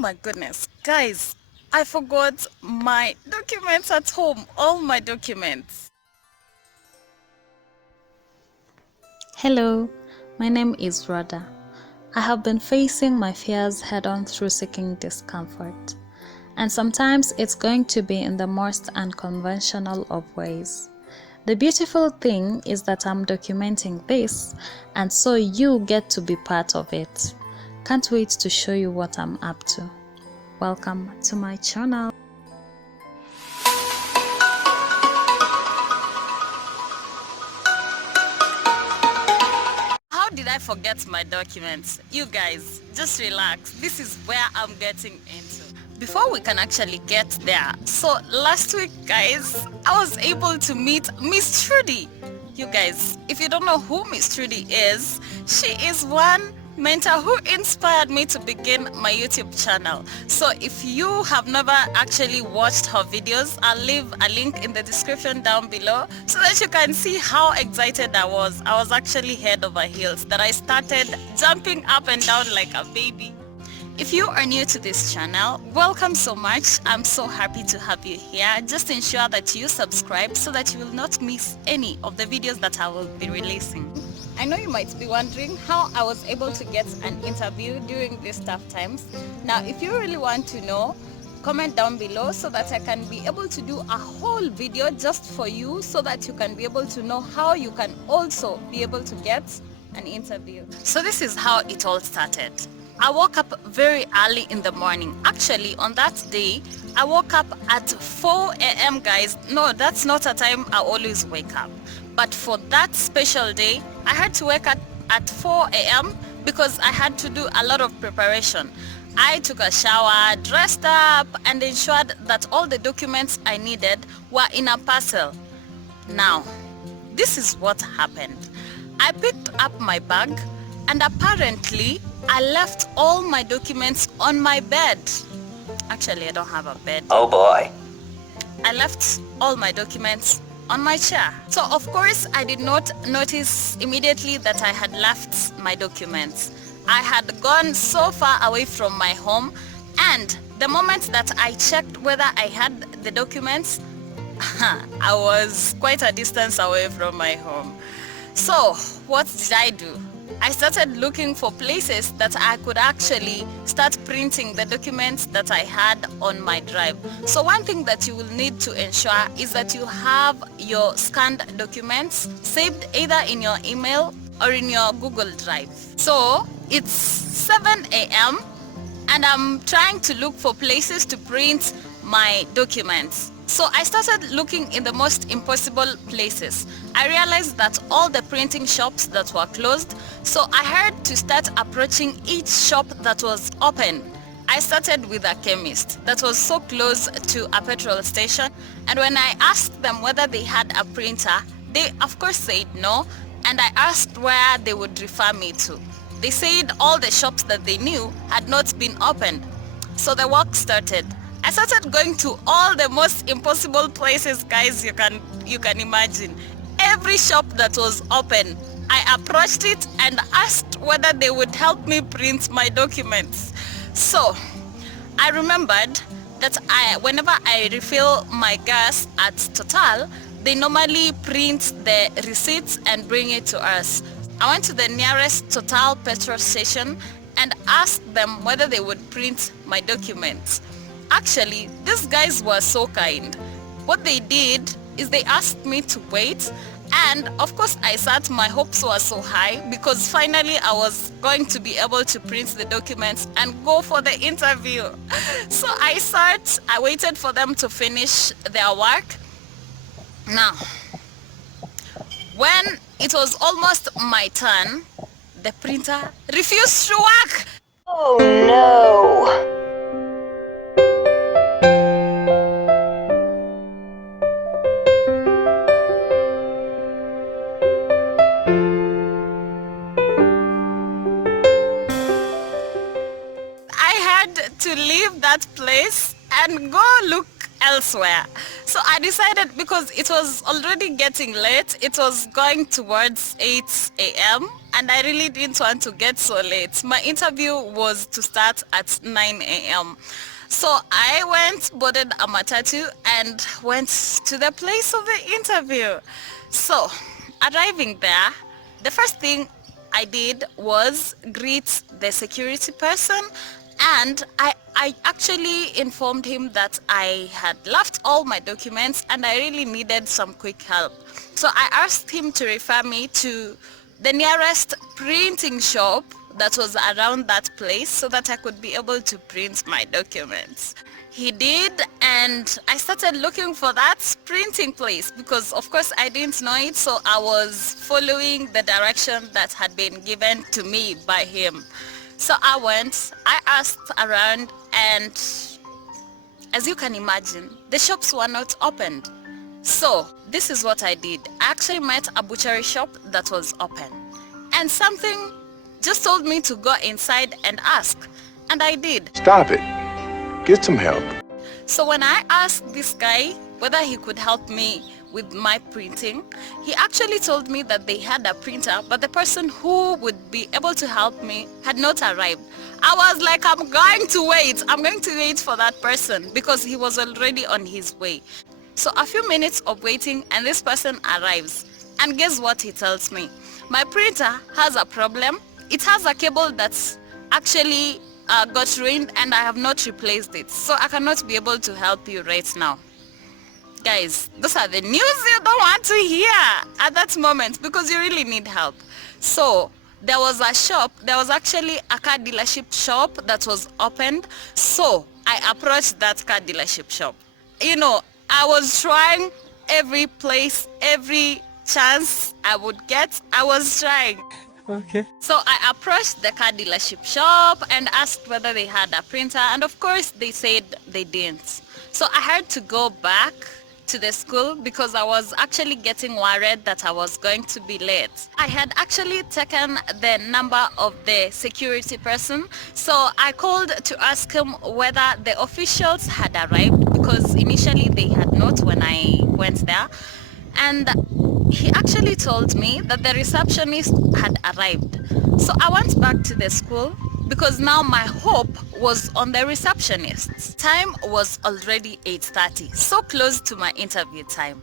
my goodness, guys, I forgot my documents at home, all my documents. Hello, my name is Rhoda. I have been facing my fears head-on through seeking discomfort, and sometimes it's going to be in the most unconventional of ways. The beautiful thing is that I'm documenting this, and so you get to be part of it. Can't wait to show you what I'm up to. Welcome to my channel. How did I forget my documents? You guys, just relax. This is where I'm getting into. Before we can actually get there, so last week, guys, I was able to meet Miss Trudy. You guys, if you don't know who Miss Trudy is, she is one mentor who inspired me to begin my YouTube channel. So if you have never actually watched her videos, I'll leave a link in the description down below so that you can see how excited I was. I was actually head over heels that I started jumping up and down like a baby. If you are new to this channel, welcome so much. I'm so happy to have you here. Just ensure that you subscribe so that you will not miss any of the videos that I will be releasing. I know you might be wondering how I was able to get an interview during these tough times. Now, if you really want to know, comment down below so that I can be able to do a whole video just for you so that you can be able to know how you can also be able to get an interview. So this is how it all started. I woke up very early in the morning. Actually, on that day, I woke up at 4 a.m. guys. No, that's not a time I always wake up. But for that special day, I had to wake up at 4 a.m. because I had to do a lot of preparation. I took a shower, dressed up, and ensured that all the documents I needed were in a parcel. Now, this is what happened. I picked up my bag, and apparently, I left all my documents on my bed. Actually, I don't have a bed. Oh boy. I left all my documents on my chair. So of course, I did not notice immediately that I had left my documents. I had gone so far away from my home, and the moment that I checked whether I had the documents, I was quite a distance away from my home. So what did I do? I started looking for places that I could actually start printing the documents that I had on my drive. So one thing that you will need to ensure is that you have your scanned documents saved either in your email or in your Google Drive. So it's 7 a.m. and I'm trying to look for places to print my documents. So I started looking in the most impossible places. I realized that all the printing shops that were closed, so I had to start approaching each shop that was open. I started with a chemist that was so close to a petrol station, and when I asked them whether they had a printer, they of course said no, and I asked where they would refer me to. They said all the shops that they knew had not been opened. So the work started. I started going to all the most impossible places, guys, you can imagine. Every shop that was open, I approached it and asked whether they would help me print my documents. So I remembered that whenever I refill my gas at Total, they normally print the receipts and bring it to us. I went to the nearest Total petrol station and asked them whether they would print my documents. Actually, these guys were so kind. What they did is they asked me to wait, and of course I sat, my hopes were so high because finally I was going to be able to print the documents and go for the interview. So I sat, I waited for them to finish their work. Now, when it was almost my turn, the printer refused to work. Oh no. I had to leave that place and go look elsewhere. So I decided, because it was already getting late, it was going towards 8 a.m. and I really didn't want to get so late. My interview was to start at 9 a.m. So I boarded a matatu and went to the place of the interview. So arriving there, the first thing I did was greet the security person, and I actually informed him that I had left all my documents and I really needed some quick help. So I asked him to refer me to the nearest printing shop that was around that place so that I could be able to print my documents. He did, and I started looking for that printing place because of course I didn't know it, so I was following the direction that had been given to me by him. So I went, I asked around, and as you can imagine, the shops were not opened. So this is what I did. I actually met a butchery shop that was open, and something just told me to go inside and ask, and I did. Stop it. Get some help. So when I asked this guy whether he could help me with my printing, he actually told me that they had a printer, but the person who would be able to help me had not arrived. I was like, I'm going to wait for that person because he was already on his way. So a few minutes of waiting and this person arrives, and guess what he tells me? My printer has a problem. It has a cable that's actually got ruined and I have not replaced it, so I cannot be able to help you right now. Guys, those are the news you don't want to hear at that moment because you really need help. So there was actually a car dealership shop that was opened, so I approached that car dealership shop. You know, I was trying every place, every chance I would get, I was trying. Okay. So I approached the car dealership shop and asked whether they had a printer, and of course they said they didn't. So I had to go back to the school because I was actually getting worried that I was going to be late. I had actually taken the number of the security person, so I called to ask him whether the officials had arrived because initially they had not when I went there. And he actually told me that the receptionist had arrived. So I went back to the school because now my hope was on the receptionist. Time was already 8:30, so close to my interview time.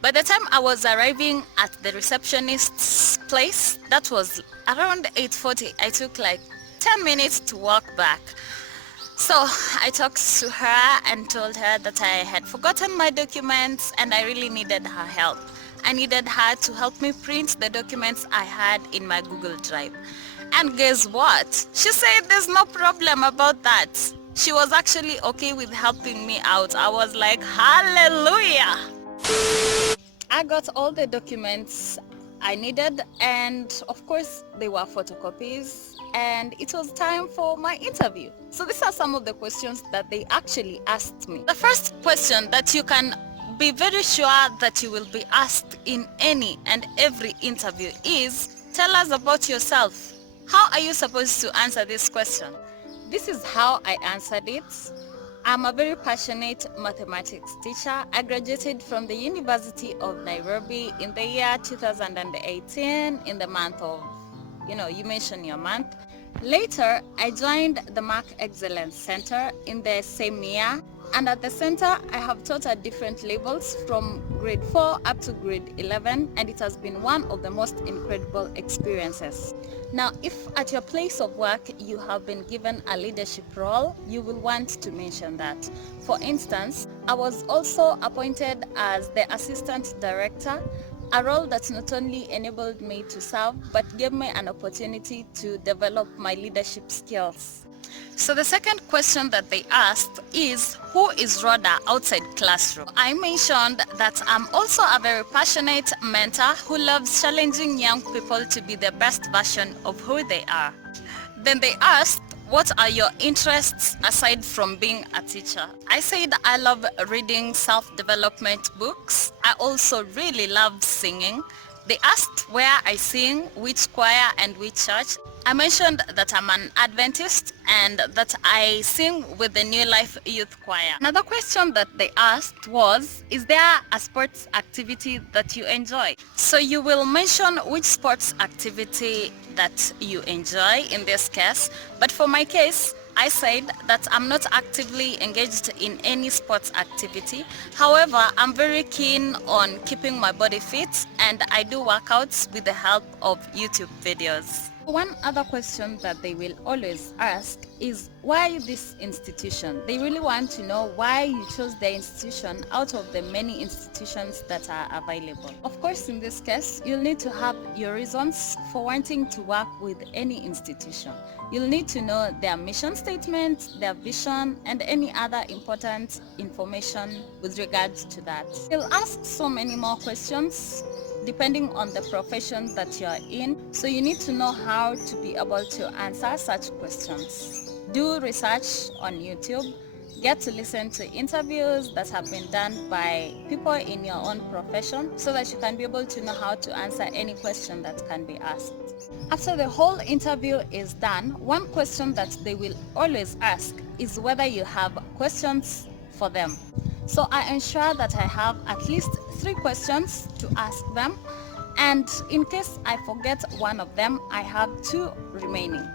By the time I was arriving at the receptionist's place, that was around 8:40. I took like 10 minutes to walk back. So I talked to her and told her that I had forgotten my documents and I really needed her help. I needed her to help me print the documents I had in my Google Drive. And guess what? She said there's no problem about that. She was actually okay with helping me out. I was like, hallelujah! I got all the documents I needed, and of course they were photocopies, and it was time for my interview. So these are some of the questions that they actually asked me. The first question that you can be very sure that you will be asked in any and every interview is, tell us about yourself. How are you supposed to answer this question? This is how I answered it. I'm a very passionate mathematics teacher. I graduated from the University of Nairobi in the year 2018 in the month of, you mentioned your month. Later, I joined the Mark Excellence Center in the same year. And at the center, I have taught at different levels from grade 4 up to grade 11, and it has been one of the most incredible experiences. Now, if at your place of work you have been given a leadership role, you will want to mention that. For instance, I was also appointed as the assistant director, a role that not only enabled me to serve, but gave me an opportunity to develop my leadership skills. So the second question that they asked is, who is Rhoda outside classroom? I mentioned that I'm also a very passionate mentor who loves challenging young people to be the best version of who they are. Then they asked, what are your interests aside from being a teacher? I said I love reading self-development books. I also really love singing. They asked where I sing, which choir and which church. I mentioned that I'm an Adventist and that I sing with the New Life Youth Choir. Another question that they asked was, is there a sports activity that you enjoy? So you will mention which sports activity that you enjoy in this case. But for my case, I said that I'm not actively engaged in any sports activity. However, I'm very keen on keeping my body fit and I do workouts with the help of YouTube videos. One other question that they will always ask is, why this institution? They really want to know why you chose the institution out of the many institutions that are available. Of course, in this case, you'll need to have your reasons for wanting to work with any institution. You'll need to know their mission statement, their vision, and any other important information with regards to that. They'll ask so many more questions depending on the profession that you're in. So you need to know how to be able to answer such questions. Do research on YouTube. Get to listen to interviews that have been done by people in your own profession so that you can be able to know how to answer any question that can be asked. After the whole interview is done, one question that they will always ask is whether you have questions for them. So I ensure that I have at least 3 questions to ask them, and in case I forget one of them, I have 2 remaining.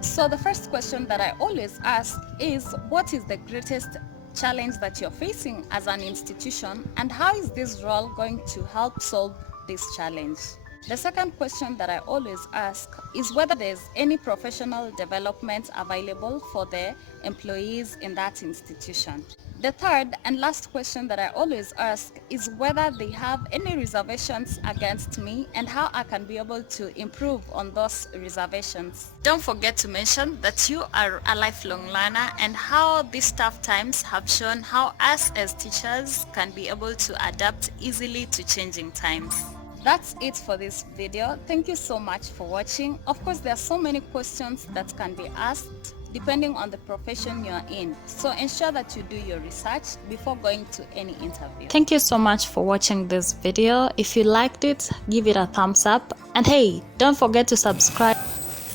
So the first question that I always ask is, what is the greatest challenge that you're facing as an institution, and how is this role going to help solve this challenge? The second question that I always ask is whether there's any professional development available for the employees in that institution. The third and last question that I always ask is whether they have any reservations against me and how I can be able to improve on those reservations. Don't forget to mention that you are a lifelong learner and how these tough times have shown how us as teachers can be able to adapt easily to changing times. That's it for this video. Thank you so much for watching. Of course, there are so many questions that can be asked depending on the profession you're in. So ensure that you do your research before going to any interview. Thank you so much for watching this video. If you liked it, give it a thumbs up. And hey, don't forget to subscribe.